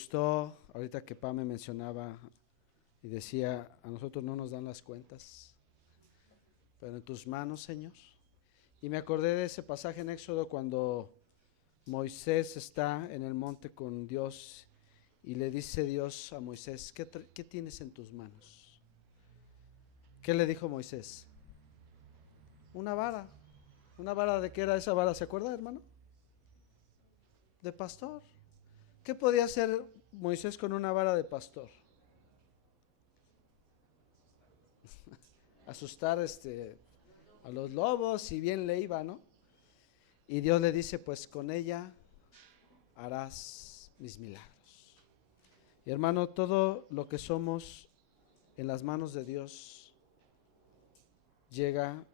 gustó ahorita que Pam me mencionaba y decía, a nosotros no nos dan las cuentas, pero en tus manos, Señor. Y me acordé de ese pasaje en Éxodo cuando Moisés está en el monte con Dios y le dice Dios a Moisés, ¿qué tienes en tus manos? ¿Qué le dijo Moisés? Una vara. ¿Una vara de qué era esa vara? ¿Se acuerda, hermano? De pastor. ¿Qué podía hacer Moisés con una vara de pastor? Asustar a los lobos, si bien le iba, ¿no? Y Dios le dice, pues con ella harás mis milagros. Y hermano, todo lo que somos en las manos de Dios llega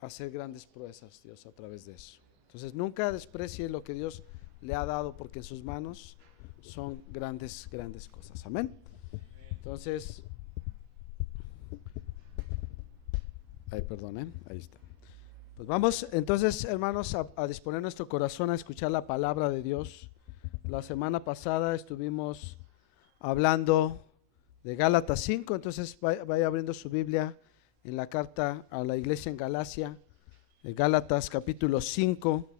a hacer grandes proezas, Dios, a través de eso. Entonces nunca desprecie lo que Dios le ha dado, porque en sus manos son grandes, grandes cosas. Amén. Entonces, ahí está. Pues vamos entonces, hermanos, a disponer nuestro corazón a escuchar la palabra de Dios. La semana pasada estuvimos hablando de Gálatas 5, entonces vaya abriendo su Biblia en la carta a la iglesia en Galacia, Gálatas capítulo 5,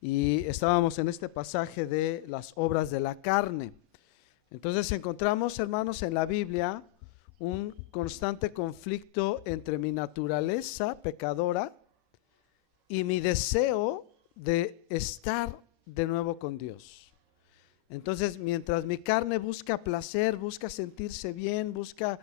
y estábamos en este pasaje de las obras de la carne. Entonces encontramos, hermanos, en la Biblia un constante conflicto entre mi naturaleza pecadora y mi deseo de estar de nuevo con Dios. Entonces, mientras mi carne busca placer, busca sentirse bien, busca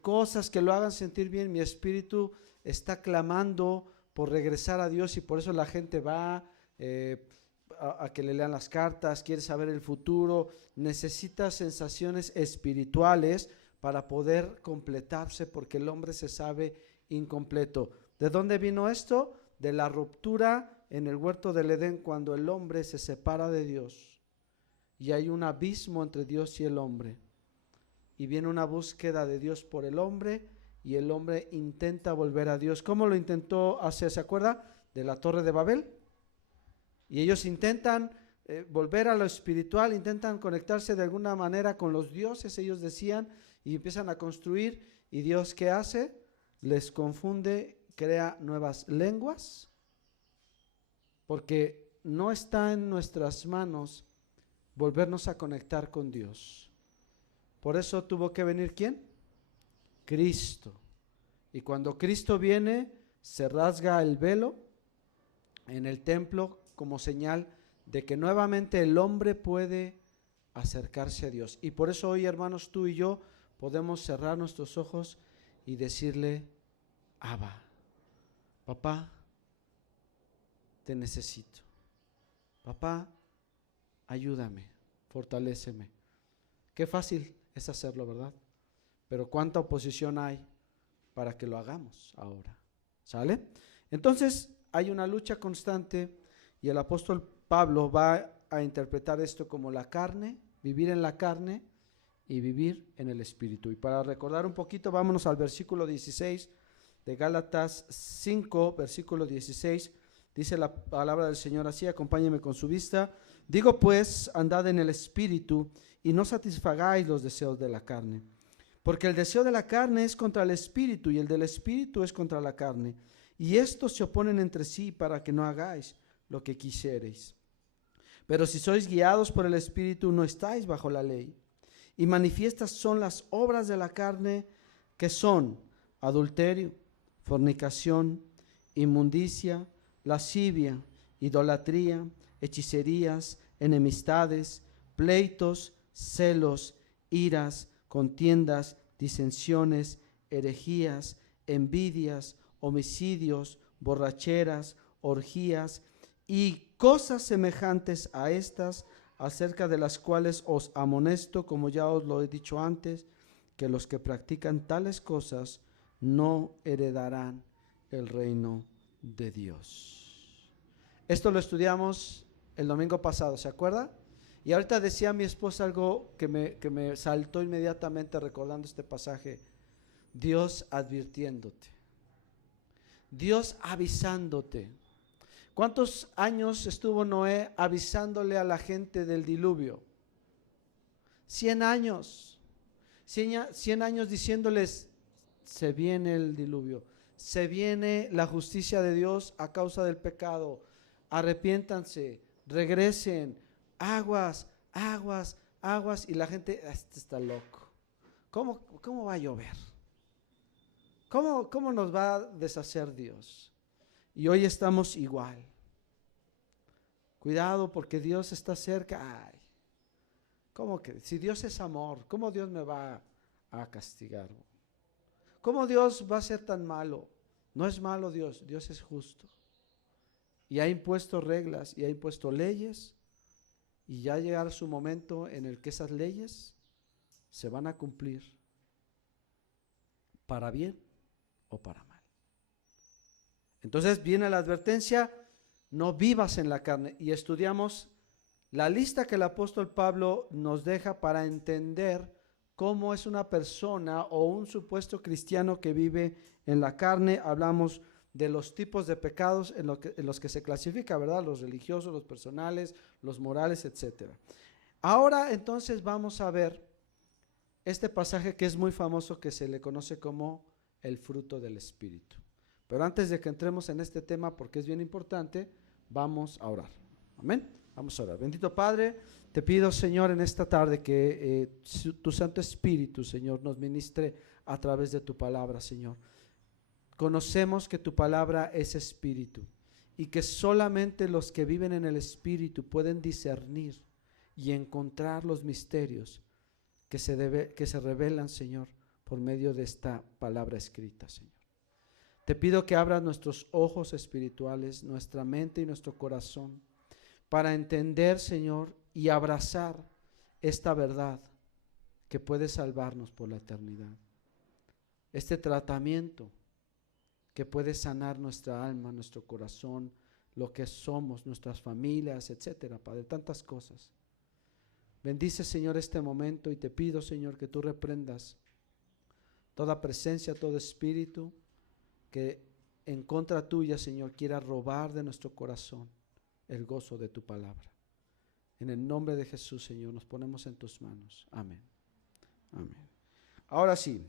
cosas que lo hagan sentir bien, mi espíritu está clamando por regresar a Dios, y por eso la gente va a que le lean las cartas, quiere saber el futuro, necesita sensaciones espirituales para poder completarse, porque el hombre se sabe incompleto. ¿De dónde vino esto? De la ruptura en el huerto del Edén, cuando el hombre se separa de Dios y hay un abismo entre Dios y el hombre, y viene una búsqueda de Dios por el hombre, y el hombre intenta volver a Dios. ¿Cómo lo intentó hacer? ¿Se acuerda de la Torre de Babel? Y ellos intentan volver a lo espiritual, intentan conectarse de alguna manera con los dioses, ellos decían, y empiezan a construir. ¿Y Dios qué hace? Les confunde, crea nuevas lenguas, porque no está en nuestras manos volvernos a conectar con Dios. Por eso tuvo que venir ¿quién? Cristo. Y cuando Cristo viene, se rasga el velo en el templo como señal de que nuevamente el hombre puede acercarse a Dios. Y por eso hoy, hermanos, tú y yo podemos cerrar nuestros ojos y decirle: Abba, papá, te necesito. Papá, ayúdame, fortaléceme. Qué fácil es hacerlo, ¿verdad? Pero cuánta oposición hay para que lo hagamos ahora. ¿Sale? Entonces hay una lucha constante, y el apóstol Pablo va a interpretar esto como la carne, vivir en la carne y vivir en el espíritu. Y para recordar un poquito, vámonos al versículo 16 de Gálatas 5, versículo 16. Dice la palabra del Señor así, acompáñenme con su vista. Digo pues, andad en el espíritu y no satisfagáis los deseos de la carne. Porque el deseo de la carne es contra el espíritu, y el del espíritu es contra la carne. Y estos se oponen entre sí para que no hagáis lo que quisiereis. Pero si sois guiados por el espíritu, no estáis bajo la ley. Y manifiestas son las obras de la carne, que son adulterio, fornicación, inmundicia, lascivia, idolatría, hechicerías, enemistades, pleitos, celos, iras, contiendas, disensiones, herejías, envidias, homicidios, borracheras, orgías y cosas semejantes a estas, acerca de las cuales os amonesto, como ya os lo he dicho antes, que los que practican tales cosas no heredarán el reino de Dios. Esto lo estudiamos el domingo pasado, ¿se acuerda? Y ahorita decía mi esposa algo que me saltó inmediatamente recordando este pasaje. Dios advirtiéndote, Dios avisándote. ¿Cuántos años estuvo Noé avisándole a la gente del diluvio? 100 años. 100 años diciéndoles, se viene el diluvio, se viene la justicia de Dios a causa del pecado, arrepiéntanse, regresen, aguas, aguas, aguas, y la gente, este está loco, ¿cómo va a llover? ¿Cómo nos va a deshacer Dios? Y hoy estamos igual. Cuidado porque Dios está cerca. Ay, ¿cómo que? Si Dios es amor, ¿cómo Dios me va a castigar? ¿Cómo Dios va a ser tan malo? No es malo Dios, Dios es justo. Y ha impuesto reglas y ha impuesto leyes, y ya llegará su momento en el que esas leyes se van a cumplir, para bien o para mal. Entonces viene la advertencia, no vivas en la carne, y estudiamos la lista que el apóstol Pablo nos deja para entender cómo es una persona o un supuesto cristiano que vive en la carne. Hablamos de los tipos de pecados en los que se clasifica, ¿verdad? Los religiosos, los personales, los morales, etc. Ahora entonces vamos a ver este pasaje que es muy famoso, que se le conoce como el fruto del Espíritu. Pero antes de que entremos en este tema, porque es bien importante, vamos a orar. Amén. Vamos a orar. Bendito Padre, te pido, Señor, en esta tarde que tu Santo Espíritu, Señor, nos ministre a través de tu palabra, Señor. Conocemos que tu palabra es Espíritu y que solamente los que viven en el Espíritu pueden discernir y encontrar los misterios que se revelan, Señor, por medio de esta palabra escrita, Señor. Te pido que abras nuestros ojos espirituales, nuestra mente y nuestro corazón, para entender, Señor, y abrazar esta verdad que puede salvarnos por la eternidad. Este tratamiento que puede sanar nuestra alma, nuestro corazón, lo que somos, nuestras familias, etcétera, Padre, tantas cosas. Bendice, Señor, este momento, y te pido, Señor, que tú reprendas toda presencia, todo espíritu que en contra tuya, Señor, quiera robar de nuestro corazón el gozo de tu palabra. En el nombre de Jesús, Señor, nos ponemos en tus manos. Amén. Amén. Ahora sí,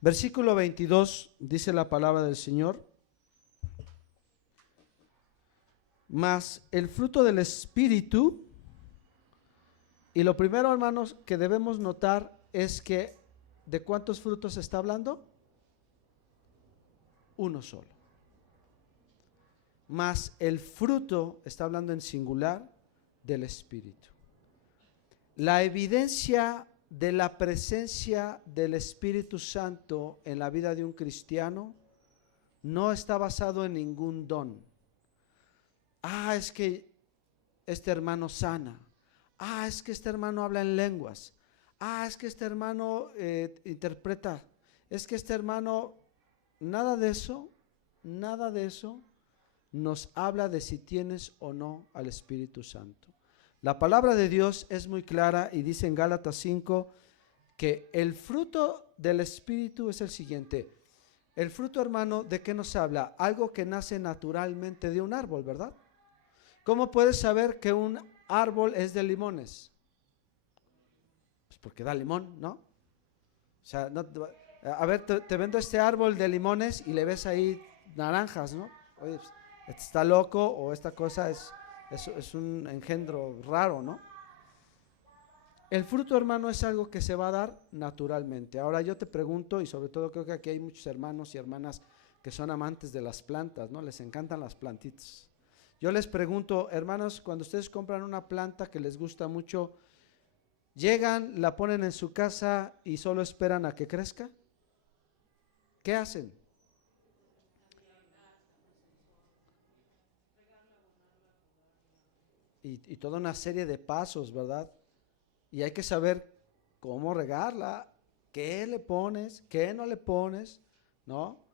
versículo 22 dice la palabra del Señor: mas el fruto del Espíritu. Y lo primero, hermanos, que debemos notar es que ¿de cuántos frutos está hablando? Uno solo. Mas el fruto, está hablando en singular, del Espíritu. La evidencia de la presencia del Espíritu Santo en la vida de un cristiano no está basado en ningún don. Es que este hermano sana. Es que este hermano habla en lenguas. Es que este hermano interpreta. Es que este hermano, nada de eso nos habla de si tienes o no al Espíritu Santo. La palabra de Dios es muy clara y dice en Gálatas 5 que el fruto del Espíritu es el siguiente. El fruto, hermano, ¿de qué nos habla? Algo que nace naturalmente de un árbol, ¿verdad? ¿Cómo puedes saber que un árbol es de limones? Pues porque da limón, ¿no? O sea, a ver, te vendo este árbol de limones y le ves ahí naranjas, ¿no? Oye, pues, este está loco, o esta cosa es un engendro raro, ¿no? El fruto, hermano, es algo que se va a dar naturalmente. Ahora yo te pregunto, y sobre todo creo que aquí hay muchos hermanos y hermanas que son amantes de las plantas, ¿no? Les encantan las plantitas. Yo les pregunto, hermanos, cuando ustedes compran una planta que les gusta mucho, llegan, la ponen en su casa y solo esperan a que crezca. ¿Qué hacen? Y toda una serie de pasos, ¿verdad? Y hay que saber cómo regarla, qué le pones, qué no le pones, ¿no?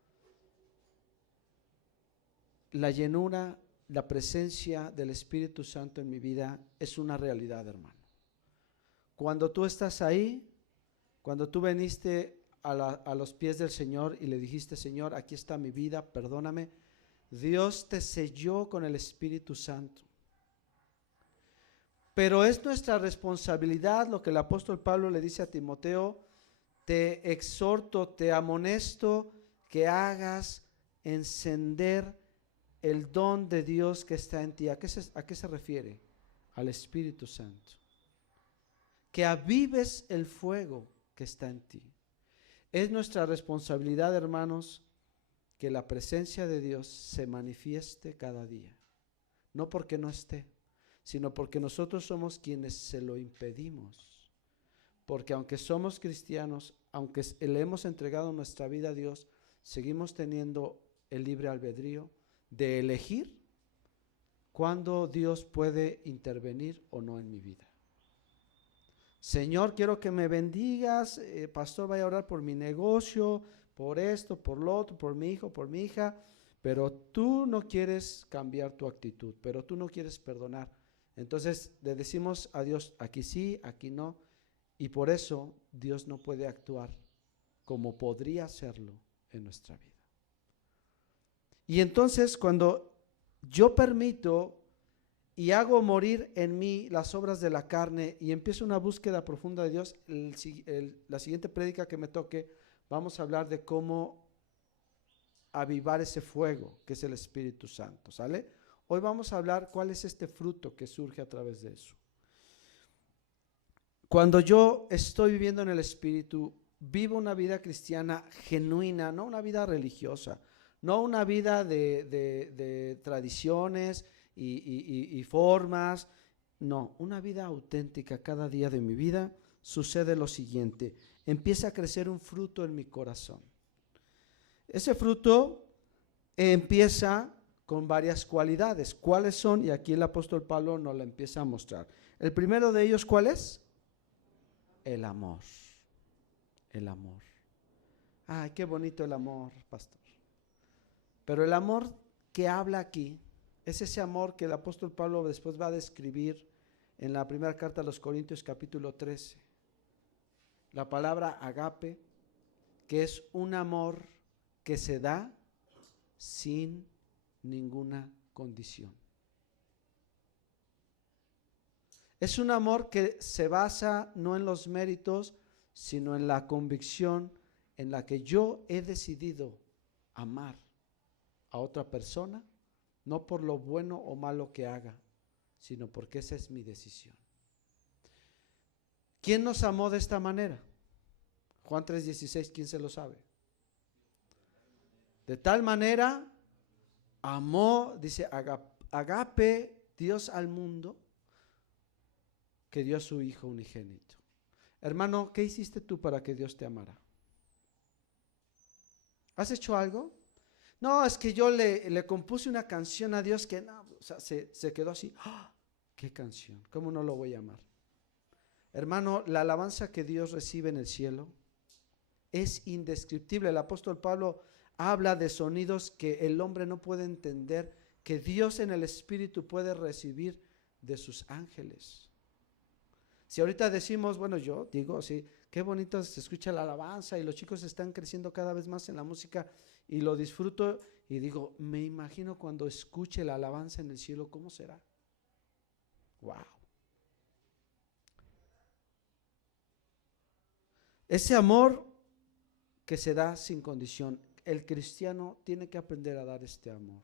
La llenura, la presencia del Espíritu Santo en mi vida es una realidad, hermano. Cuando tú estás ahí, cuando tú viniste a los pies del Señor y le dijiste, Señor, aquí está mi vida, perdóname, Dios te selló con el Espíritu Santo. Pero es nuestra responsabilidad lo que el apóstol Pablo le dice a Timoteo: te exhorto, te amonesto que hagas encender el don de Dios que está en ti. ¿A qué se refiere? Al Espíritu Santo. Que avives el fuego que está en ti. Es nuestra responsabilidad, hermanos, que la presencia de Dios se manifieste cada día. No porque no esté, sino porque nosotros somos quienes se lo impedimos. Porque aunque somos cristianos, aunque le hemos entregado nuestra vida a Dios, seguimos teniendo el libre albedrío de elegir cuándo Dios puede intervenir o no en mi vida. Señor, quiero que me bendigas, pastor, vaya a orar por mi negocio, por esto, por lo otro, por mi hijo, por mi hija, pero tú no quieres cambiar tu actitud, pero tú no quieres perdonar. Entonces le decimos a Dios, aquí sí, aquí no, y por eso Dios no puede actuar como podría hacerlo en nuestra vida. Y entonces cuando yo permito y hago morir en mí las obras de la carne y empiezo una búsqueda profunda de Dios, la siguiente prédica que me toque, vamos a hablar de cómo avivar ese fuego que es el Espíritu Santo, ¿sale? Hoy vamos a hablar cuál es este fruto que surge a través de eso. Cuando yo estoy viviendo en el Espíritu, vivo una vida cristiana genuina, no una vida religiosa, no una vida de tradiciones y formas, no, una vida auténtica. Cada día de mi vida sucede lo siguiente: empieza a crecer un fruto en mi corazón. Ese fruto empieza con varias cualidades. ¿Cuáles son? Y aquí el apóstol Pablo nos lo empieza a mostrar. El primero de ellos, ¿cuál es? El amor. El amor. Ay, qué bonito el amor, pastor. Pero el amor que habla aquí es ese amor que el apóstol Pablo después va a describir en la primera carta a los Corintios capítulo 13. La palabra agape, que es un amor que se da sin ninguna condición. Es un amor que se basa no en los méritos, sino en la convicción en la que yo he decidido amar a otra persona, no por lo bueno o malo que haga, sino porque esa es mi decisión. ¿Quién nos amó de esta manera? Juan 3:16, ¿quién se lo sabe? De tal manera amó, dice agape, Dios al mundo, que dio a su Hijo unigénito. Hermano, ¿qué hiciste tú para que Dios te amara? ¿Has hecho algo? No, es que yo le compuse una canción a Dios que no, o sea, se quedó así. ¡Oh! ¿Qué canción? ¿Cómo no lo voy a amar? Hermano, la alabanza que Dios recibe en el cielo es indescriptible. El apóstol Pablo habla de sonidos que el hombre no puede entender, que Dios en el Espíritu puede recibir de sus ángeles. Si ahorita decimos, bueno, yo digo así, qué bonito se escucha la alabanza y los chicos están creciendo cada vez más en la música y lo disfruto y digo, me imagino cuando escuche la alabanza en el cielo, ¿cómo será? Wow. Ese amor que se da sin condición, el cristiano tiene que aprender a dar este amor.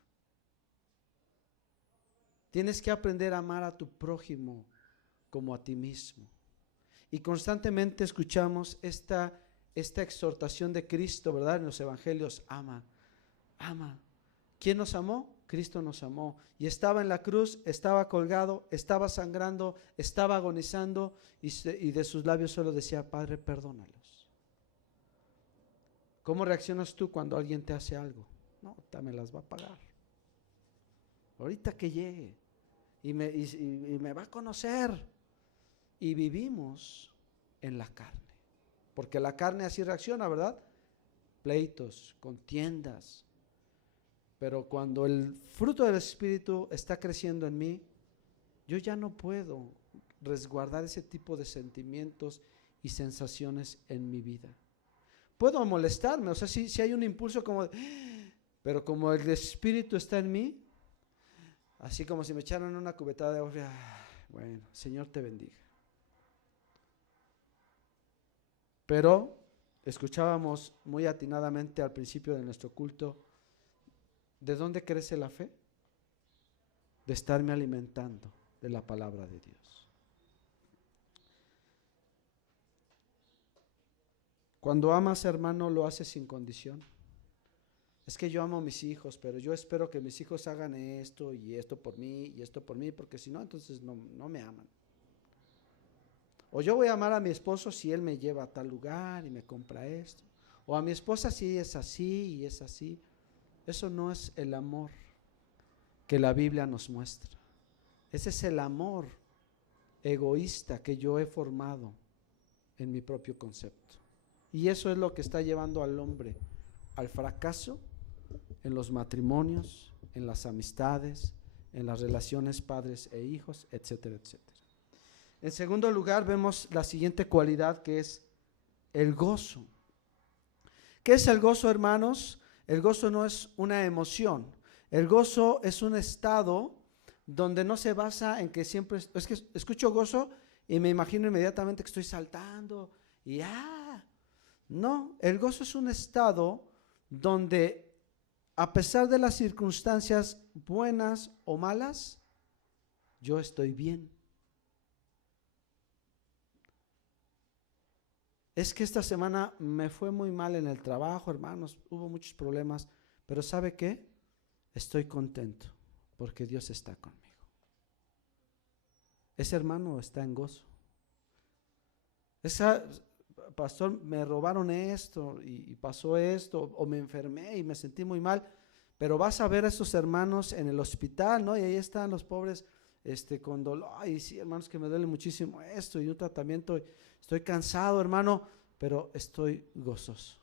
Tienes que aprender a amar a tu prójimo como a ti mismo. Y constantemente escuchamos esta exhortación de Cristo, ¿verdad? En los evangelios, ama, ama. ¿Quién nos amó? Cristo nos amó. Y estaba en la cruz, estaba colgado, estaba sangrando, estaba agonizando y de sus labios solo decía, Padre, perdónalos. ¿Cómo reaccionas tú cuando alguien te hace algo? No, me las va a pagar. Ahorita que llegue y me va a conocer. Y vivimos en la carne, porque la carne así reacciona, ¿verdad? Pleitos, contiendas. Pero cuando el fruto del Espíritu está creciendo en mí, yo ya no puedo resguardar ese tipo de sentimientos y sensaciones en mi vida. Puedo molestarme, o sea, si hay un impulso como de, Pero como el Espíritu está en mí, así como si me echaran una cubetada de agua, bueno, Señor te bendiga. Pero escuchábamos muy atinadamente al principio de nuestro culto, ¿de dónde crece la fe? De estarme alimentando de la palabra de Dios. Cuando amas, hermano, lo haces sin condición. Es que yo amo a mis hijos, pero yo espero que mis hijos hagan esto y esto por mí y esto por mí, porque si no, entonces no me aman. O yo voy a amar a mi esposo si él me lleva a tal lugar y me compra esto. O a mi esposa si es así y es así. Eso no es el amor que la Biblia nos muestra. Ese es el amor egoísta que yo he formado en mi propio concepto. Y eso es lo que está llevando al hombre al fracaso en los matrimonios, en las amistades, en las relaciones padres e hijos, etcétera, etcétera. En segundo lugar, vemos la siguiente cualidad, que es el gozo. ¿Qué es el gozo, hermanos? El gozo no es una emoción. El gozo es un estado donde no se basa en que siempre, es que escucho gozo y me imagino inmediatamente que estoy saltando y no, el gozo es un estado donde a pesar de las circunstancias buenas o malas, yo estoy bien. Es que esta semana me fue muy mal en el trabajo, hermanos, hubo muchos problemas, pero ¿sabe qué? Estoy contento porque Dios está conmigo. Ese hermano está en gozo. Pastor, me robaron esto y pasó esto, o me enfermé y me sentí muy mal, pero vas a ver a esos hermanos en el hospital, ¿no? Y ahí están los pobres con dolor. Ay, sí, hermanos, que me duele muchísimo esto y un tratamiento. Estoy cansado, hermano, pero estoy gozoso.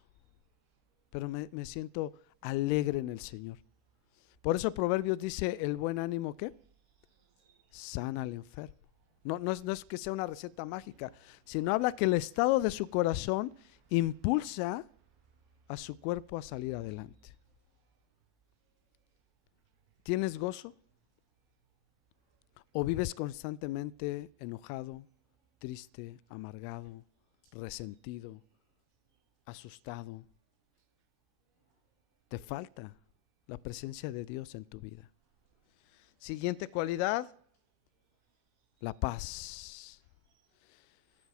Pero me siento alegre en el Señor. Por eso Proverbios dice, el buen ánimo, ¿qué? Sana al enfermo. No es que sea una receta mágica, sino habla que el estado de su corazón impulsa a su cuerpo a salir adelante. ¿Tienes gozo? ¿O vives constantemente enojado, triste, amargado, resentido, asustado? Te falta la presencia de Dios en tu vida. Siguiente cualidad, la paz.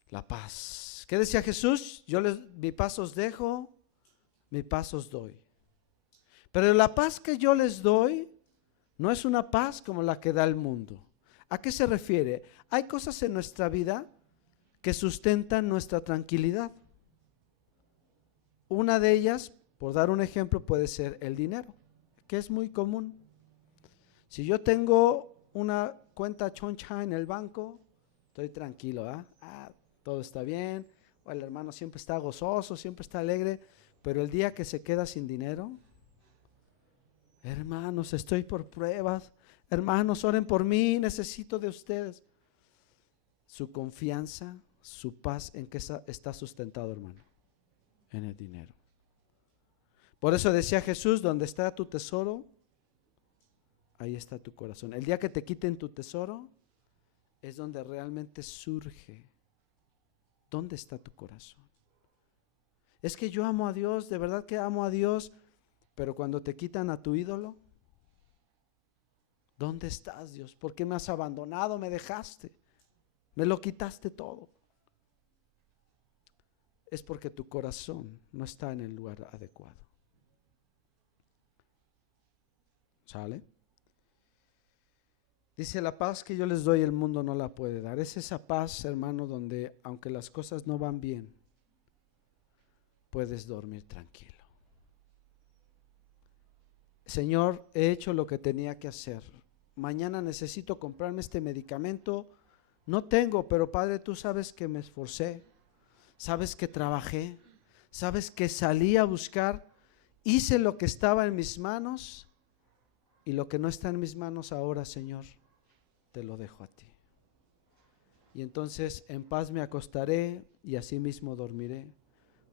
La paz. ¿Qué decía Jesús? Mi paz os dejo, mi paz os doy. Pero la paz que yo les doy no es una paz como la que da el mundo. ¿A qué se refiere? Hay cosas en nuestra vida que sustentan nuestra tranquilidad. Una de ellas, por dar un ejemplo, puede ser el dinero, que es muy común. Si yo tengo una cuenta choncha en el banco, estoy tranquilo, todo está bien, o el hermano siempre está gozoso, siempre está alegre, pero el día que se queda sin dinero, hermanos, estoy por pruebas, hermanos, oren por mí, necesito de ustedes. Su confianza, su paz, ¿en qué está sustentado, hermano? En el dinero. Por eso decía Jesús, donde está tu tesoro, ahí está tu corazón. El día que te quiten tu tesoro, es donde realmente surge. ¿Dónde está tu corazón? Es que yo amo a Dios, de verdad que amo a Dios, pero cuando te quitan a tu ídolo, ¿dónde estás, Dios? ¿Por qué me has abandonado? Me dejaste, me lo quitaste todo. Es porque tu corazón no está en el lugar adecuado. ¿Sale? Dice, la paz que yo les doy el mundo no la puede dar. Es esa paz, hermano, donde aunque las cosas no van bien, puedes dormir tranquilo. Señor, he hecho lo que tenía que hacer. Mañana necesito comprarme este medicamento. No tengo, pero Padre, tú sabes que me esforcé. Sabes que trabajé. Sabes que salí a buscar. Hice lo que estaba en mis manos. Y lo que no está en mis manos ahora, Señor, te lo dejo a ti. Y entonces en paz me acostaré y así mismo dormiré,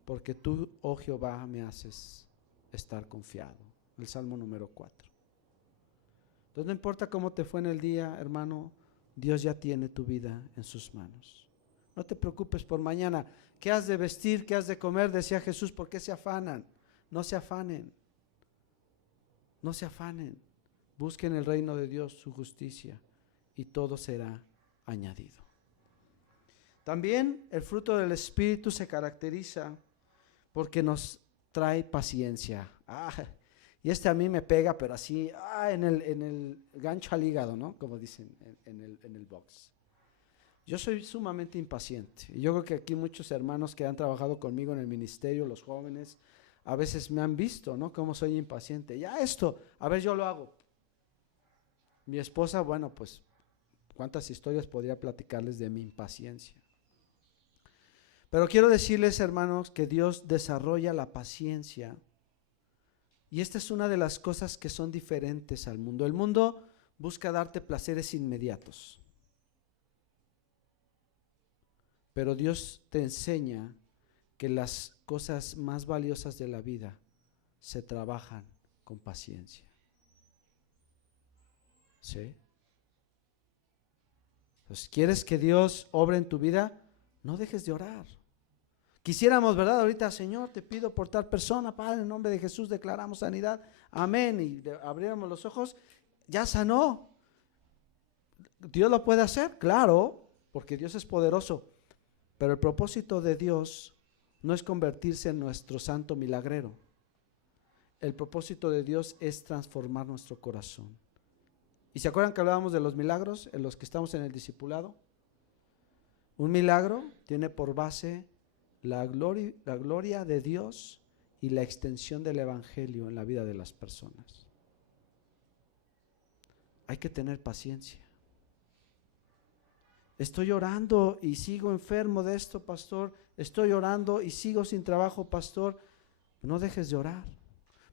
porque tú, oh Jehová, me haces estar confiado el Salmo número 4. Entonces no importa cómo te fue en el día, hermano, Dios ya tiene tu vida en sus manos. No te preocupes por mañana, qué has de vestir, qué has de comer, decía Jesús, ¿por qué se afanan? No se afanen, no se afanen, busquen el reino de Dios, su justicia, y todo será añadido. También el fruto del Espíritu se caracteriza porque nos trae paciencia. Y a mí me pega, pero así, en el gancho al hígado, ¿no? Como dicen en el box. Yo soy sumamente impaciente. Y yo creo que aquí muchos hermanos que han trabajado conmigo en el ministerio, los jóvenes, a veces me han visto, ¿no? Cómo soy impaciente. Ya esto, a ver, yo lo hago. Mi esposa, bueno, pues, ¿cuántas historias podría platicarles de mi impaciencia? Pero quiero decirles, hermanos, que Dios desarrolla la paciencia. Y esta es una de las cosas que son diferentes al mundo. El mundo busca darte placeres inmediatos. Pero Dios te enseña que las cosas más valiosas de la vida se trabajan con paciencia. ¿Sí? Entonces, ¿quieres que Dios obre en tu vida? No dejes de orar. Quisiéramos, ¿verdad? Ahorita, Señor, te pido por tal persona, Padre, en el nombre de Jesús declaramos sanidad, amén, y abriéramos los ojos, ya sanó. ¿Dios lo puede hacer? Claro, porque Dios es poderoso, pero el propósito de Dios no es convertirse en nuestro santo milagrero. El propósito de Dios es transformar nuestro corazón. ¿Y se acuerdan que hablábamos de los milagros en los que estamos en el discipulado? Un milagro tiene por base la gloria de Dios y la extensión del evangelio en la vida de las personas. Hay que tener paciencia. Estoy orando y sigo enfermo de esto, pastor. Estoy orando y sigo sin trabajo, pastor. No dejes de orar,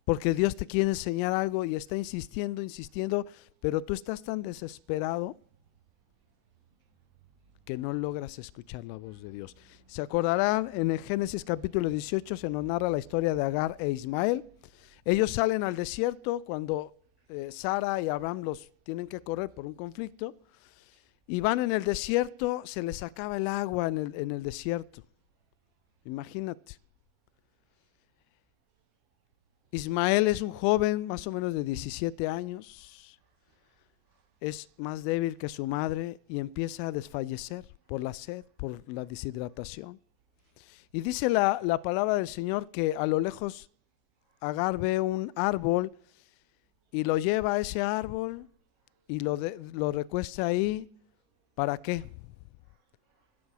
porque Dios te quiere enseñar algo y está insistiendo, pero tú estás tan desesperado que no logras escuchar la voz de Dios. Se acordarán, en el Génesis capítulo 18 se nos narra la historia de Agar e Ismael. Ellos salen al desierto cuando Sara y Abraham los tienen que correr por un conflicto, y van en el desierto, se les acaba el agua en el desierto. Imagínate. Ismael es un joven más o menos de 17 años, es más débil que su madre y empieza a desfallecer por la sed, por la deshidratación. Y dice la palabra del Señor que a lo lejos Agar ve un árbol y lo lleva a ese árbol y lo recuesta ahí. ¿Para qué?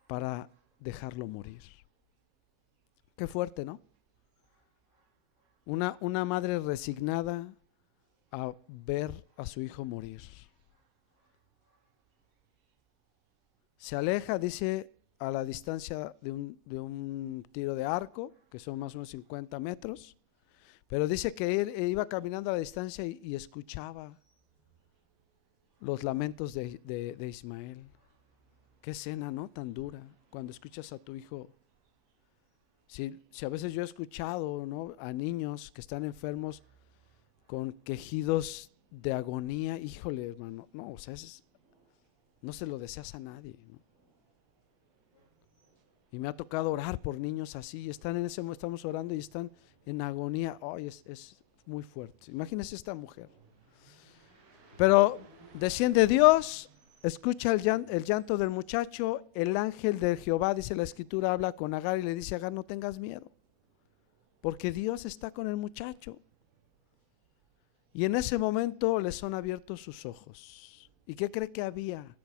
Para dejarlo morir. Qué fuerte, ¿no? Una madre resignada a ver a su hijo morir. Se aleja, dice, a la distancia de un tiro de arco, que son más o menos 50 metros, pero dice que él iba caminando a la distancia y escuchaba los lamentos de Ismael. Qué escena, ¿no? Tan dura, cuando escuchas a tu hijo. Si a veces yo he escuchado, ¿no?, a niños que están enfermos con quejidos de agonía, híjole, hermano, no, o sea, no se lo deseas a nadie, ¿no? Y me ha tocado orar por niños así, y estamos orando y están en agonía. Ay, es muy fuerte. Imagínense esta mujer. Pero desciende Dios, escucha el llanto del muchacho, el ángel de Jehová, dice la escritura, habla con Agar y le dice: Agar, no tengas miedo, porque Dios está con el muchacho. Y en ese momento le son abiertos sus ojos. ¿Y qué cree que había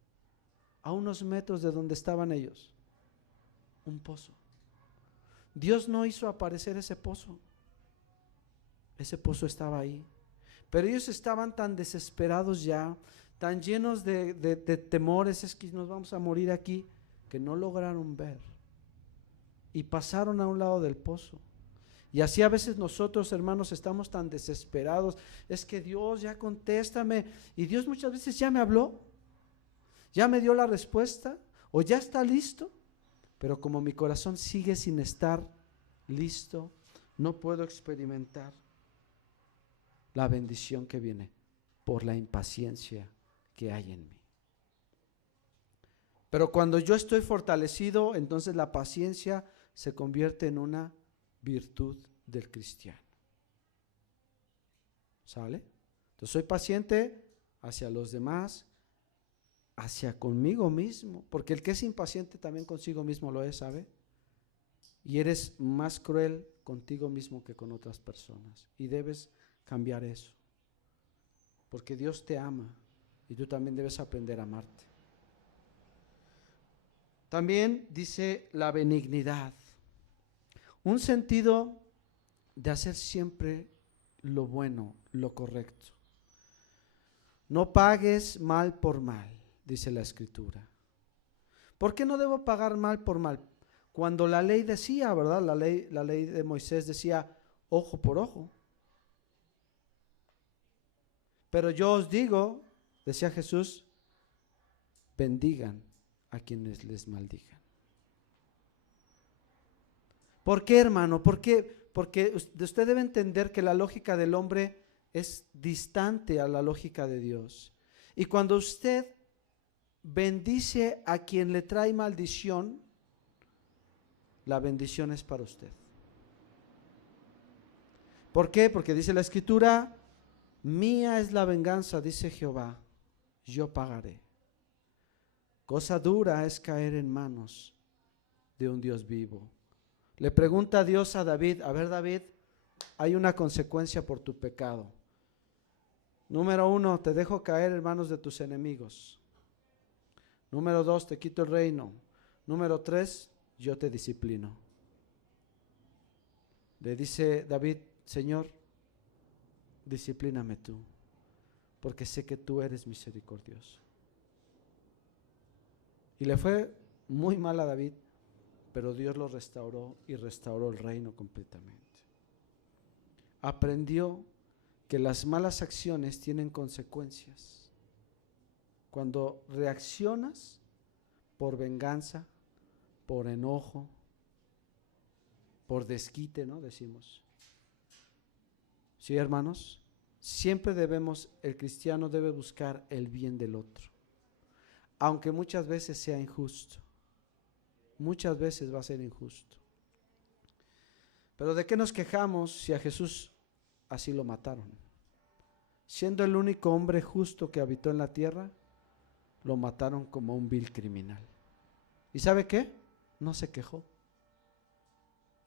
a unos metros de donde estaban ellos? Un pozo. Dios no hizo aparecer ese pozo. Ese pozo estaba ahí. Pero ellos estaban tan desesperados ya, tan llenos de temores, es que nos vamos a morir aquí, que no lograron ver. Y pasaron a un lado del pozo. Y así a veces nosotros, hermanos, estamos tan desesperados. Es que Dios, ya contéstame. Y Dios muchas veces ya me habló, ya me dio la respuesta, o ya está listo. Pero como mi corazón sigue sin estar listo, no puedo experimentar. la bendición que viene por la impaciencia que hay en mí. Pero cuando yo estoy fortalecido, entonces la paciencia se convierte en una virtud del cristiano. ¿Sale? Entonces soy paciente hacia los demás, hacia conmigo mismo, porque el que es impaciente también consigo mismo lo es, ¿sabe? Y eres más cruel contigo mismo que con otras personas, y debes cambiar eso, porque Dios te ama y tú también debes aprender a amarte. También dice la benignidad, un sentido de hacer siempre lo bueno, lo correcto. No pagues mal por mal, dice la Escritura. ¿Por qué no debo pagar mal por mal? Cuando la ley decía, ¿verdad? La ley de Moisés decía ojo por ojo. Pero yo os digo, decía Jesús, bendigan a quienes les maldigan. ¿Por qué, hermano? Porque usted debe entender que la lógica del hombre es distante a la lógica de Dios. Y cuando usted bendice a quien le trae maldición, la bendición es para usted. ¿Por qué? Porque dice la Escritura, mía es la venganza, dice Jehová, yo pagaré. Cosa dura es caer en manos de un Dios vivo. Le pregunta Dios a David, a ver David, hay una consecuencia por tu pecado. Número 1, te dejo caer en manos de tus enemigos. Número 2, te quito el reino. Número 3, yo te disciplino. Le dice David, Señor, disciplíname tú, porque sé que tú eres misericordioso. Y le fue muy mal a David, pero Dios lo restauró y restauró el reino completamente. Aprendió que las malas acciones tienen consecuencias. Cuando reaccionas por venganza, por enojo, por desquite, ¿no? Decimos. Sí, hermanos, siempre el cristiano debe buscar el bien del otro, aunque muchas veces sea injusto. Muchas veces va a ser injusto. Pero ¿de qué nos quejamos si a Jesús así lo mataron? Siendo el único hombre justo que habitó en la tierra, lo mataron como un vil criminal. ¿Y sabe qué? No se quejó.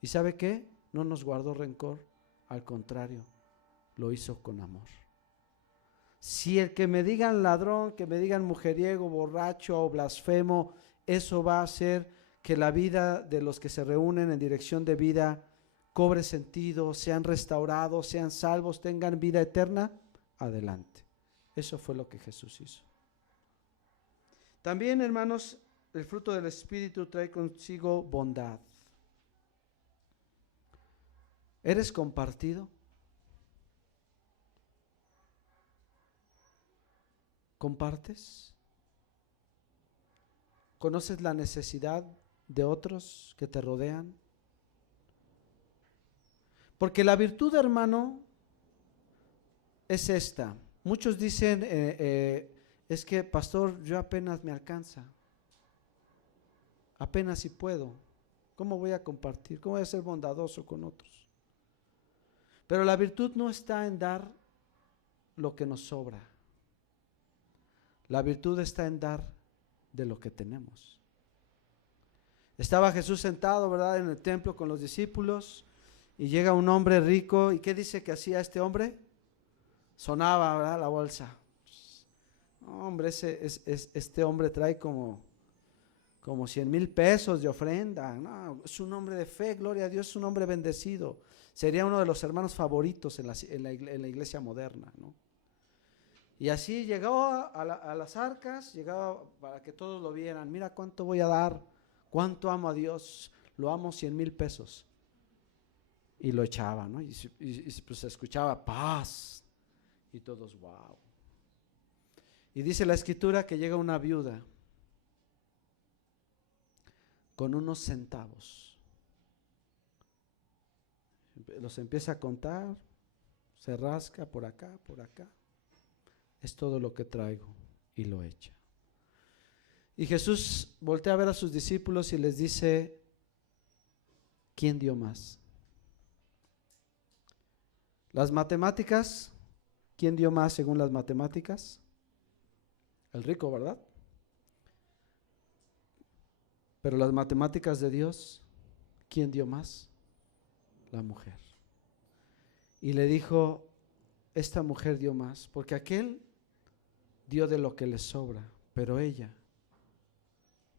¿Y sabe qué? No nos guardó rencor, al contrario, lo hizo con amor. Si el que me digan ladrón, que me digan mujeriego, borracho o blasfemo, eso va a hacer que la vida de los que se reúnen en dirección de vida cobre sentido, sean restaurados, sean salvos, tengan vida eterna, adelante. Eso fue lo que Jesús hizo. También, hermanos, el fruto del Espíritu trae consigo bondad. ¿Eres compartido? ¿Compartes? ¿Conoces la necesidad de otros que te rodean? Porque la virtud, hermano, es esta. Muchos dicen, es que pastor, yo apenas me alcanza, apenas si puedo. ¿Cómo voy a compartir? ¿Cómo voy a ser bondadoso con otros? Pero la virtud no está en dar lo que nos sobra. La virtud está en dar de lo que tenemos. Estaba Jesús sentado, ¿verdad?, en el templo con los discípulos, y llega un hombre rico. ¿Y qué dice que hacía este hombre? Sonaba, ¿verdad?, la bolsa. Hombre, este hombre trae como 100,000 pesos de ofrenda. No, es un hombre de fe, gloria a Dios, es un hombre bendecido. Sería uno de los hermanos favoritos en la iglesia moderna, ¿no? Y así llegó a las arcas, llegaba para que todos lo vieran. Mira cuánto voy a dar, cuánto amo a Dios, lo amo, 100,000 pesos. Y lo echaba, ¿no? Y pues se escuchaba paz. Y todos, wow. Y dice la Escritura que llega una viuda con unos centavos. Los empieza a contar Se rasca por acá, por acá. Es todo lo que traigo, y lo echa. Y Jesús voltea a ver a sus discípulos y les dice: ¿quién dio más? Las matemáticas, ¿quién dio más según las matemáticas? El rico, ¿verdad? Pero las matemáticas de Dios, ¿quién dio más? La mujer. Y le dijo: esta mujer dio más, porque aquel dio de lo que le sobra, pero ella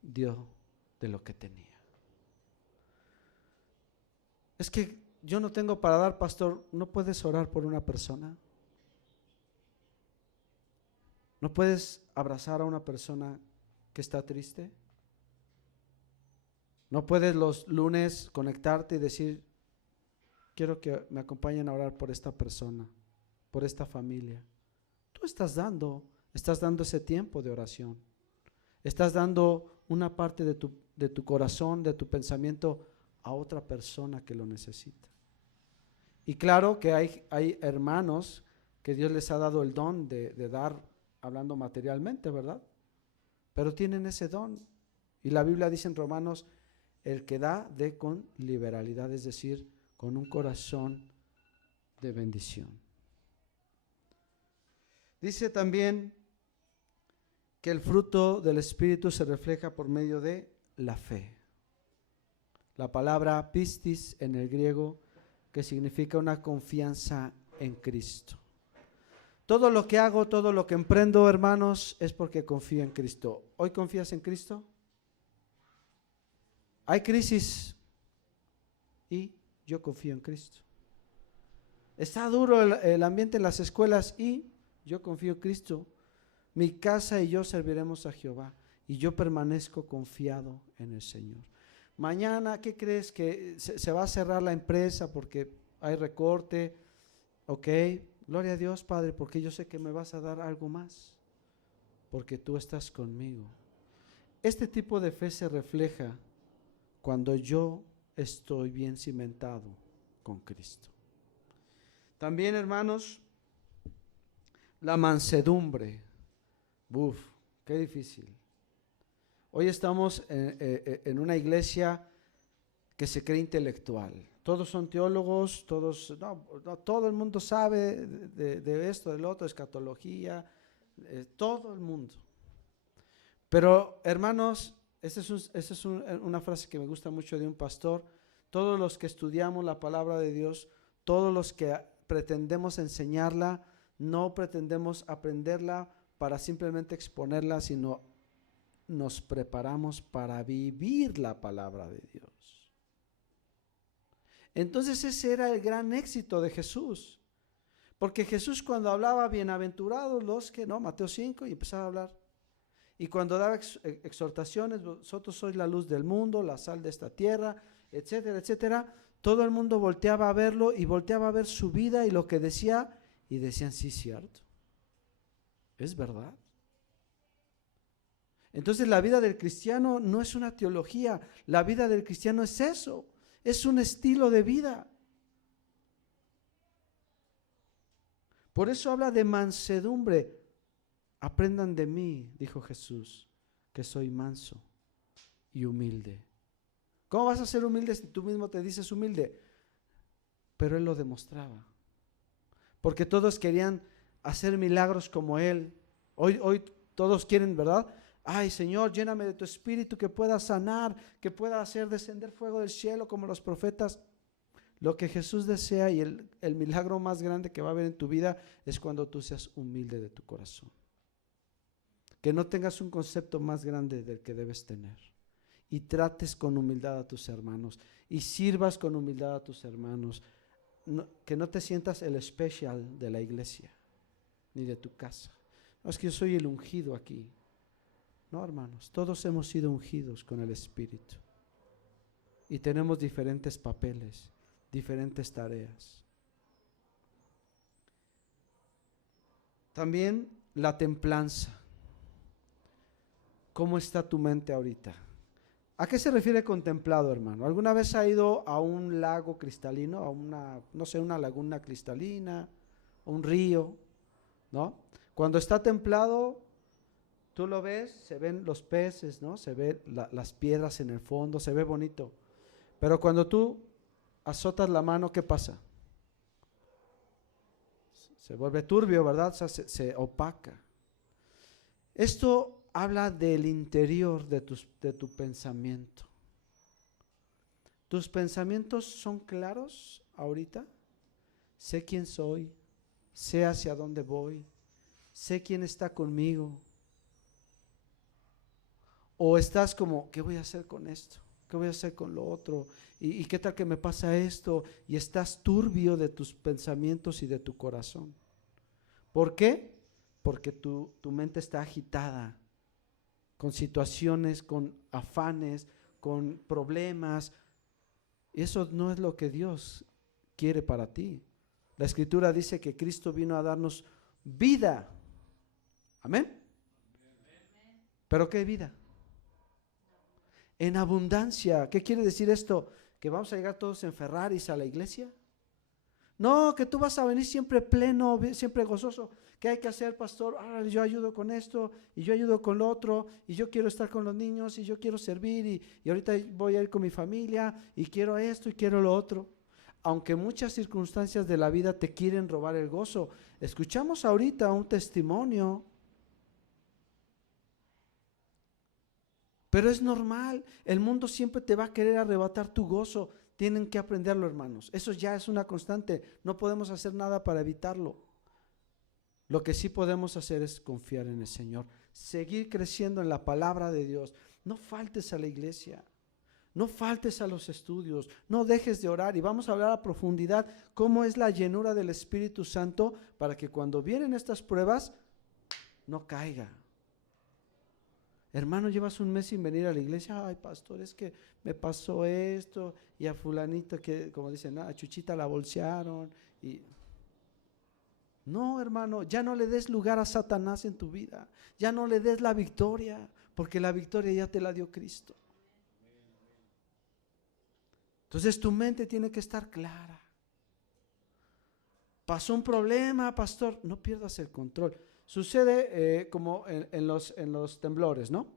dio de lo que tenía. Es que yo no tengo para dar, pastor. ¿No puedes orar por una persona? ¿No puedes abrazar a una persona que está triste? ¿No puedes los lunes conectarte y decir: quiero que me acompañen a orar por esta persona, por esta familia? Tú estás dando ese tiempo de oración. Estás dando una parte de tu corazón, de tu pensamiento a otra persona que lo necesita. Y claro que hay hermanos que Dios les ha dado el don de dar, hablando materialmente, ¿verdad? Pero tienen ese don. Y la Biblia dice en Romanos: el que da, dé con liberalidad, es decir, con un corazón de bendición. Dice también que el fruto del Espíritu se refleja por medio de la fe. La palabra pistis en el griego, que significa una confianza en Cristo. Todo lo que hago, todo lo que emprendo, hermanos, es porque confío en Cristo. ¿Hoy confías en Cristo? Hay crisis y yo confío en Cristo. Está duro el ambiente en las escuelas y yo confío en Cristo. Mi casa y yo serviremos a Jehová y yo permanezco confiado en el Señor. Mañana, ¿qué crees? Que se va a cerrar la empresa porque hay recorte. Ok, gloria a Dios, Padre, porque yo sé que me vas a dar algo más, porque tú estás conmigo. Este tipo de fe se refleja cuando yo estoy bien cimentado con Cristo. También, hermanos, la mansedumbre. Uf, qué difícil. Hoy estamos en una iglesia que se cree intelectual. Todos son teólogos, todo el mundo sabe de esto, del otro, escatología, todo el mundo. Pero, hermanos, esa es una frase que me gusta mucho de un pastor: todos los que estudiamos la palabra de Dios, todos los que pretendemos enseñarla, no pretendemos aprenderla para simplemente exponerla, sino nos preparamos para vivir la palabra de Dios. Entonces ese era el gran éxito de Jesús, porque Jesús, cuando hablaba, bienaventurados los que, no, Mateo 5, y empezaba a hablar. Y cuando daba exhortaciones: vosotros sois la luz del mundo, la sal de esta tierra, etcétera, etcétera. Todo el mundo volteaba a verlo y volteaba a ver su vida y lo que decía, y decían: sí, cierto, es verdad. Entonces la vida del cristiano no es una teología, la vida del cristiano es eso, es un estilo de vida. Por eso habla de mansedumbre. Aprendan de mí, dijo Jesús, que soy manso y humilde. ¿Cómo vas a ser humilde si tú mismo te dices humilde? Pero Él lo demostraba, porque todos querían hacer milagros como Él. Hoy todos quieren, ¿verdad? Ay, Señor, lléname de tu espíritu, que pueda sanar, que pueda hacer descender fuego del cielo como los profetas. Lo que Jesús desea, y el milagro más grande que va a haber en tu vida, es cuando tú seas humilde de tu corazón. Que no tengas un concepto más grande del que debes tener, y trates con humildad a tus hermanos y sirvas con humildad a tus hermanos. Que no te sientas el especial de la iglesia ni de tu casa. No, es que yo soy el ungido aquí. No, hermanos, todos hemos sido ungidos con el Espíritu y tenemos diferentes papeles, diferentes tareas. También la templanza. ¿Cómo está tu mente ahorita? ¿A qué se refiere contemplado, hermano? ¿Alguna vez ha ido a un lago cristalino, a una laguna cristalina? un río, ¿no? Cuando está templado, tú lo ves, se ven los peces, ¿no? Se ven las piedras en el fondo, se ve bonito. Pero cuando tú azotas la mano, ¿qué pasa? Se vuelve turbio, ¿verdad? O sea, se opaca. Esto habla del interior de tu pensamiento. ¿Tus pensamientos son claros ahorita? Sé quién soy, sé hacia dónde voy, sé quién está conmigo. O estás como, ¿qué voy a hacer con esto? ¿Qué voy a hacer con lo otro? ¿Y qué tal que me pasa esto? Y estás turbio de tus pensamientos y de tu corazón. ¿Por qué? Porque tu mente está agitada con situaciones, con afanes, con problemas. Eso no es lo que Dios quiere para ti. La Escritura dice que Cristo vino a darnos vida. ¿Amén? ¿Pero qué vida? En abundancia. ¿Qué quiere decir esto? ¿Que vamos a llegar todos en Ferraris a la iglesia? No, que tú vas a venir siempre pleno, siempre gozoso. ¿Qué hay que hacer, pastor? Yo ayudo con esto y yo ayudo con lo otro y yo quiero estar con los niños y yo quiero servir y ahorita voy a ir con mi familia y quiero esto y quiero lo otro. Aunque muchas circunstancias de la vida te quieren robar el gozo. Escuchamos ahorita un testimonio. Pero es normal, el mundo siempre te va a querer arrebatar tu gozo. Tienen que aprenderlo, hermanos. Eso ya es una constante, no podemos hacer nada para evitarlo. Lo que sí podemos hacer es confiar en el Señor, seguir creciendo en la palabra de Dios. No faltes a la iglesia, no faltes a los estudios, no dejes de orar. Y vamos a hablar a profundidad cómo es la llenura del Espíritu Santo para que cuando vienen estas pruebas no caiga. Hermano, llevas un mes sin venir a la iglesia. Ay, pastor, es que me pasó esto. Y a fulanito que, como dicen, a Chuchita la bolsearon. No, hermano, ya no le des lugar a Satanás en tu vida. Ya no le des la victoria, porque la victoria ya te la dio Cristo. Entonces tu mente tiene que estar clara. Pasó un problema, pastor, no pierdas el control. Sucede como en los temblores, ¿no?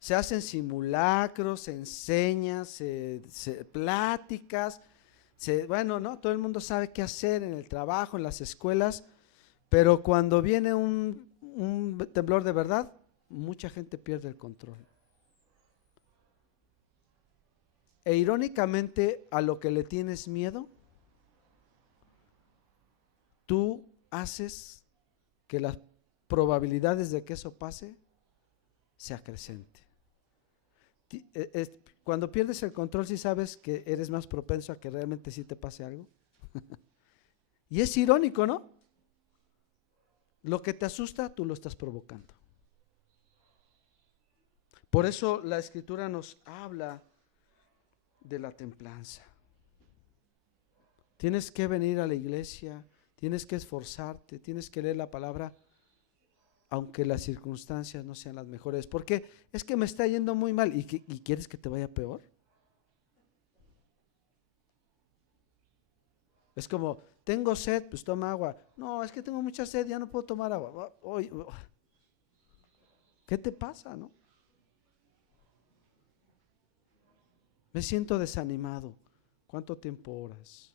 Se hacen simulacros, se enseña, pláticas, bueno, ¿no? Todo el mundo sabe qué hacer en el trabajo, en las escuelas, pero cuando viene un temblor de verdad, mucha gente pierde el control. E irónicamente, a lo que le tienes miedo, tú haces que las probabilidades de que eso pase se acrecente. Cuando pierdes el control, ¿sí sabes que eres más propenso a que realmente sí te pase algo? Y es irónico, ¿no? Lo que te asusta, tú lo estás provocando. Por eso la Escritura nos habla de la templanza. Tienes que venir a la iglesia, tienes que esforzarte, tienes que leer la palabra, aunque las circunstancias no sean las mejores. Porque es que me está yendo muy mal. ¿Y quieres que te vaya peor? Es como, tengo sed, pues toma agua. No, es que tengo mucha sed, ya no puedo tomar agua. ¿Qué te pasa, no? Me siento desanimado. ¿Cuánto tiempo oras?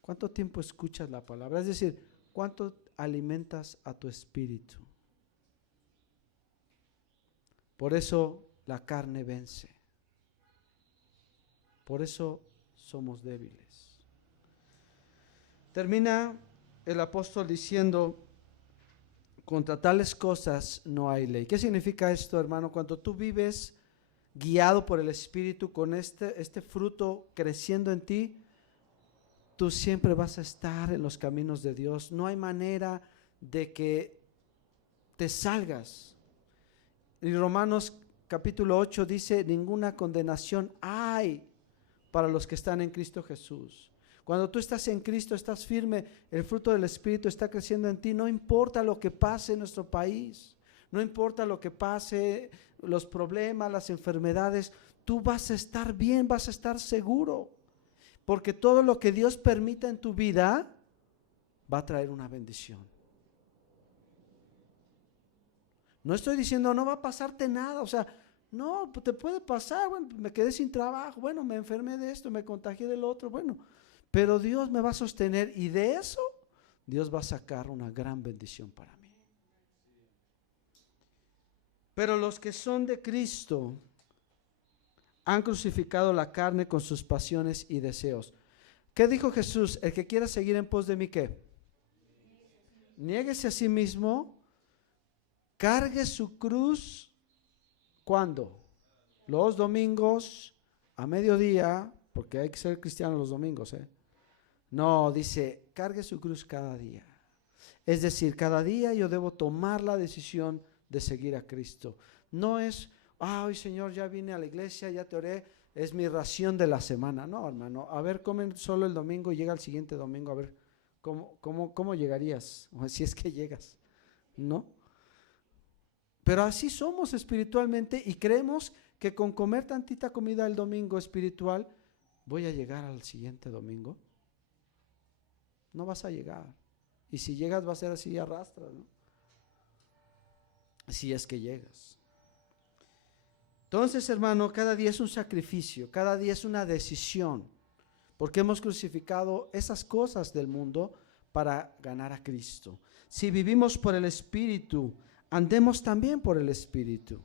¿Cuánto tiempo escuchas la palabra? Es decir, ¿cuánto alimentas a tu espíritu? Por eso la carne vence. Por eso somos débiles. Termina el apóstol diciendo, contra tales cosas no hay ley. ¿Qué significa esto, hermano? Cuando tú vives guiado por el Espíritu con este fruto creciendo en ti, tú siempre vas a estar en los caminos de Dios. No hay manera de que te salgas. Y Romanos capítulo 8 dice, ninguna condenación hay para los que están en Cristo Jesús. Cuando tú estás en Cristo, estás firme, el fruto del Espíritu está creciendo en ti, no importa lo que pase en nuestro país, no importa lo que pase, los problemas, las enfermedades, tú vas a estar bien, vas a estar seguro, porque todo lo que Dios permita en tu vida va a traer una bendición. No estoy diciendo no va a pasarte nada, o sea, no, pues te puede pasar, bueno, me quedé sin trabajo, bueno, me enfermé de esto, me contagié del otro, bueno, pero Dios me va a sostener y de eso Dios va a sacar una gran bendición para mí. Pero los que son de Cristo han crucificado la carne con sus pasiones y deseos. ¿Qué dijo Jesús? El que quiera seguir en pos de mí, ¿qué? Niéguese a sí mismo, cargue su cruz. ¿Cuándo? Los domingos a mediodía, porque hay que ser cristiano los domingos, ¿eh? No, dice, cargue su cruz cada día. Es decir, cada día yo debo tomar la decisión de seguir a Cristo. No es, ay Señor, ya vine a la iglesia, ya te oré, es mi ración de la semana. No, hermano, a ver, comen solo el domingo y llega el siguiente domingo, a ver, ¿cómo llegarías? O si es que llegas, ¿no? Pero así somos espiritualmente y creemos que con comer tantita comida el domingo espiritual, voy a llegar al siguiente domingo. No vas a llegar. Y si llegas va a ser así, arrastras, ¿no? Si es que llegas. Entonces, hermano, cada día es un sacrificio, cada día es una decisión, porque hemos crucificado esas cosas del mundo para ganar a Cristo. Si vivimos por el Espíritu, andemos también por el Espíritu.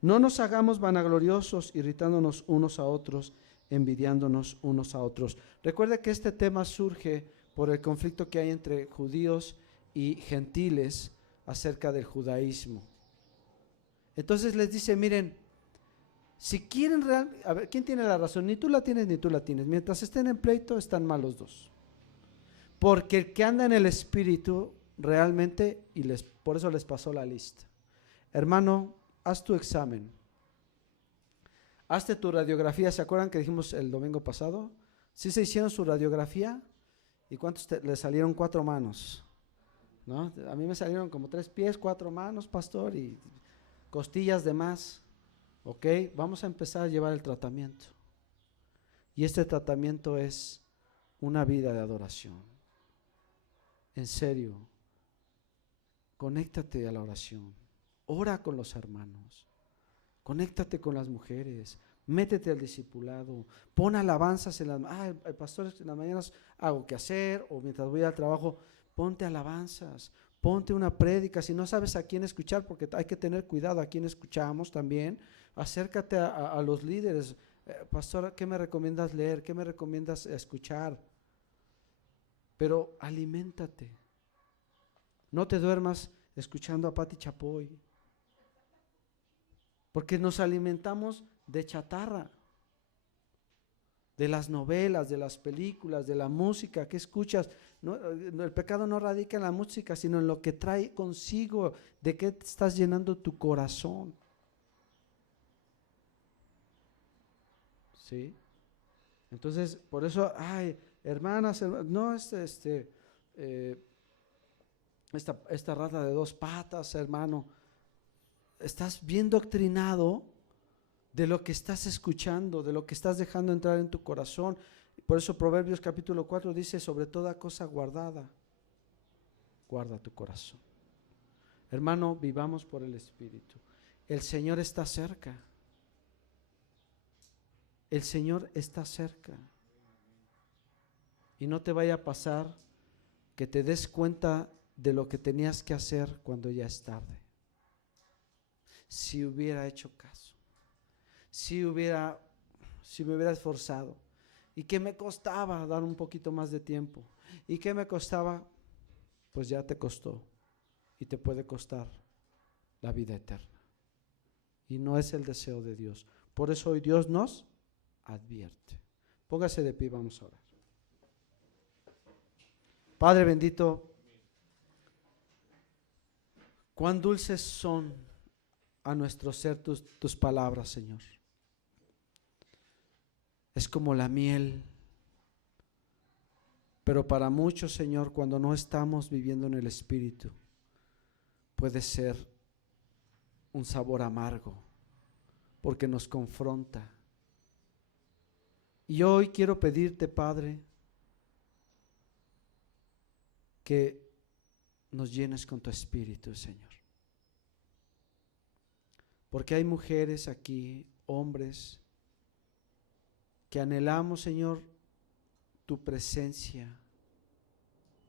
No nos hagamos vanagloriosos, irritándonos unos a otros, envidiándonos unos a otros. Recuerde que este tema surge por el conflicto que hay entre judíos y gentiles acerca del judaísmo. Entonces les dice, miren, si quieren a ver, ¿quién tiene la razón? Ni tú la tienes ni tú la tienes. Mientras estén en pleito, están mal los dos. Porque el que anda en el Espíritu realmente, por eso les pasó la lista. Hermano, haz tu examen. Hazte tu radiografía. ¿Se acuerdan que dijimos el domingo pasado? ¿Sí se hicieron su radiografía? ¿Y cuántos le salieron 4 manos? ¿No? A mí me salieron como 3 pies, 4 manos, pastor, y costillas de más. Ok, vamos a empezar a llevar el tratamiento. Y este tratamiento es una vida de adoración. En serio, conéctate a la oración. Ora con los hermanos. Conéctate con las mujeres. Métete al discipulado. Pon alabanzas en las... el pastor en las mañanas hago que hacer, o mientras voy al trabajo, ponte alabanzas. Ponte una prédica. Si no sabes a quién escuchar, porque hay que tener cuidado a quién escuchamos también, acércate a los líderes. Pastor, ¿qué me recomiendas leer? ¿Qué me recomiendas escuchar? Pero aliméntate. No te duermas escuchando a Pati Chapoy, porque nos alimentamos de chatarra, de las novelas, de las películas, de la música que escuchas. No, el pecado no radica en la música, sino en lo que trae consigo, de qué te estás llenando tu corazón. ¿Sí? Entonces, por eso, hermanas, no esta rata de 2 patas, hermano, estás bien doctrinado de lo que estás escuchando, de lo que estás dejando entrar en tu corazón. Por eso Proverbios capítulo 4 dice, sobre toda cosa guardada, guarda tu corazón. Hermano, vivamos por el Espíritu. El Señor está cerca. El Señor está cerca. Y no te vaya a pasar que te des cuenta de lo que tenías que hacer cuando ya es tarde. Si hubiera hecho caso, si me hubiera esforzado. ¿Y qué me costaba dar un poquito más de tiempo? ¿Y qué me costaba? Pues ya te costó y te puede costar la vida eterna. Y no es el deseo de Dios. Por eso hoy Dios nos advierte. Póngase de pie, vamos a orar. Padre bendito, cuán dulces son a nuestro ser tus palabras, Señor. Es como la miel, pero para muchos, Señor, cuando no estamos viviendo en el Espíritu, puede ser un sabor amargo, porque nos confronta. Y hoy quiero pedirte, Padre, que nos llenes con tu Espíritu, Señor. Porque hay mujeres aquí, hombres, que anhelamos, Señor, tu presencia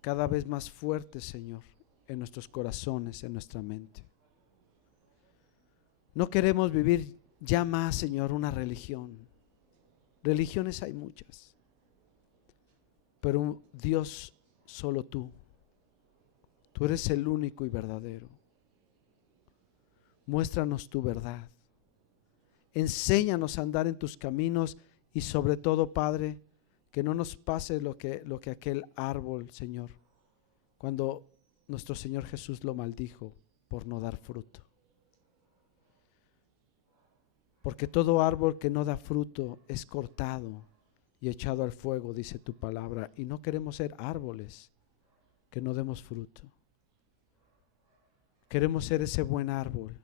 cada vez más fuerte, Señor, en nuestros corazones, en nuestra mente. No queremos vivir ya más, Señor, una religión. Religiones hay muchas, pero Dios, solo tú. Tú eres el único y verdadero. Muéstranos tu verdad. Enséñanos a andar en tus caminos y sobre todo, Padre, que no nos pase lo que aquel árbol, Señor, cuando nuestro Señor Jesús lo maldijo por no dar fruto. Porque todo árbol que no da fruto es cortado y echado al fuego, dice tu palabra, y no queremos ser árboles que no demos fruto. Queremos ser ese buen árbol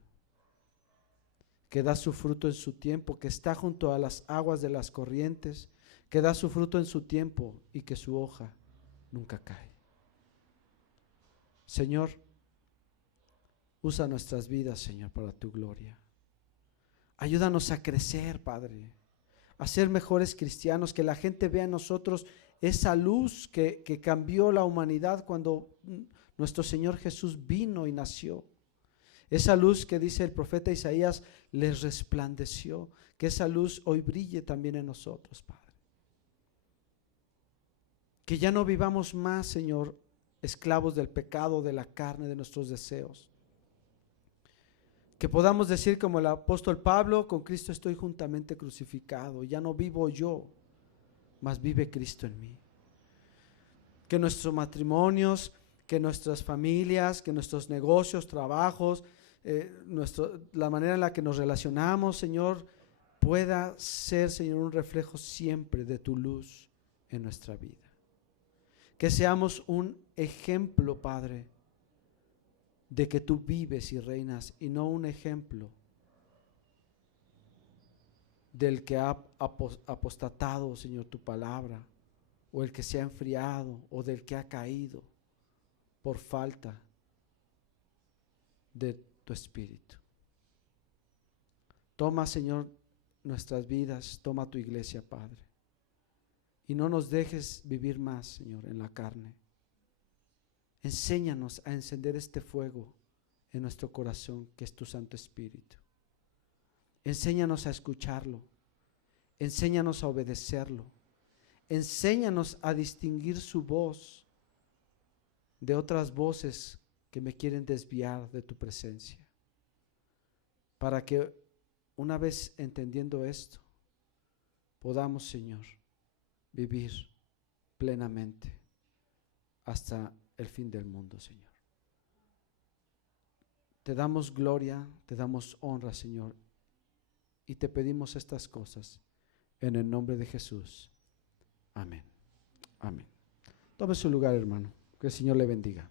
que da su fruto en su tiempo, que está junto a las aguas de las corrientes, que da su fruto en su tiempo y que su hoja nunca cae. Señor, usa nuestras vidas, Señor, para tu gloria. Ayúdanos a crecer, Padre, a ser mejores cristianos, que la gente vea en nosotros esa luz que cambió la humanidad cuando nuestro Señor Jesús vino y nació. Esa luz que dice el profeta Isaías les resplandeció, que esa luz hoy brille también en nosotros, Padre. Que ya no vivamos más, Señor, esclavos del pecado, de la carne, de nuestros deseos. Que podamos decir como el apóstol Pablo, con Cristo estoy juntamente crucificado, ya no vivo yo, mas vive Cristo en mí. Que nuestros matrimonios, que nuestras familias, que nuestros negocios, trabajos, la manera en la que nos relacionamos, Señor, pueda ser, Señor, un reflejo siempre de tu luz en nuestra vida. Que seamos un ejemplo, Padre, de que tú vives y reinas, y no un ejemplo del que ha apostatado, Señor, tu palabra, o el que se ha enfriado, o del que ha caído por falta de tu Espíritu. Toma, Señor, nuestras vidas, toma tu iglesia, Padre, y no nos dejes vivir más, Señor, en la carne. Enséñanos a encender este fuego en nuestro corazón, que es tu Santo Espíritu. Enséñanos a escucharlo, enséñanos a obedecerlo, enséñanos a distinguir su voz de otras voces que me quieren desviar de tu presencia, para que una vez entendiendo esto, podamos, Señor, vivir plenamente hasta el fin del mundo, Señor. Te damos gloria, te damos honra, Señor, y te pedimos estas cosas en el nombre de Jesús. Amén. Amén. Tome su lugar, hermano. Que el Señor le bendiga.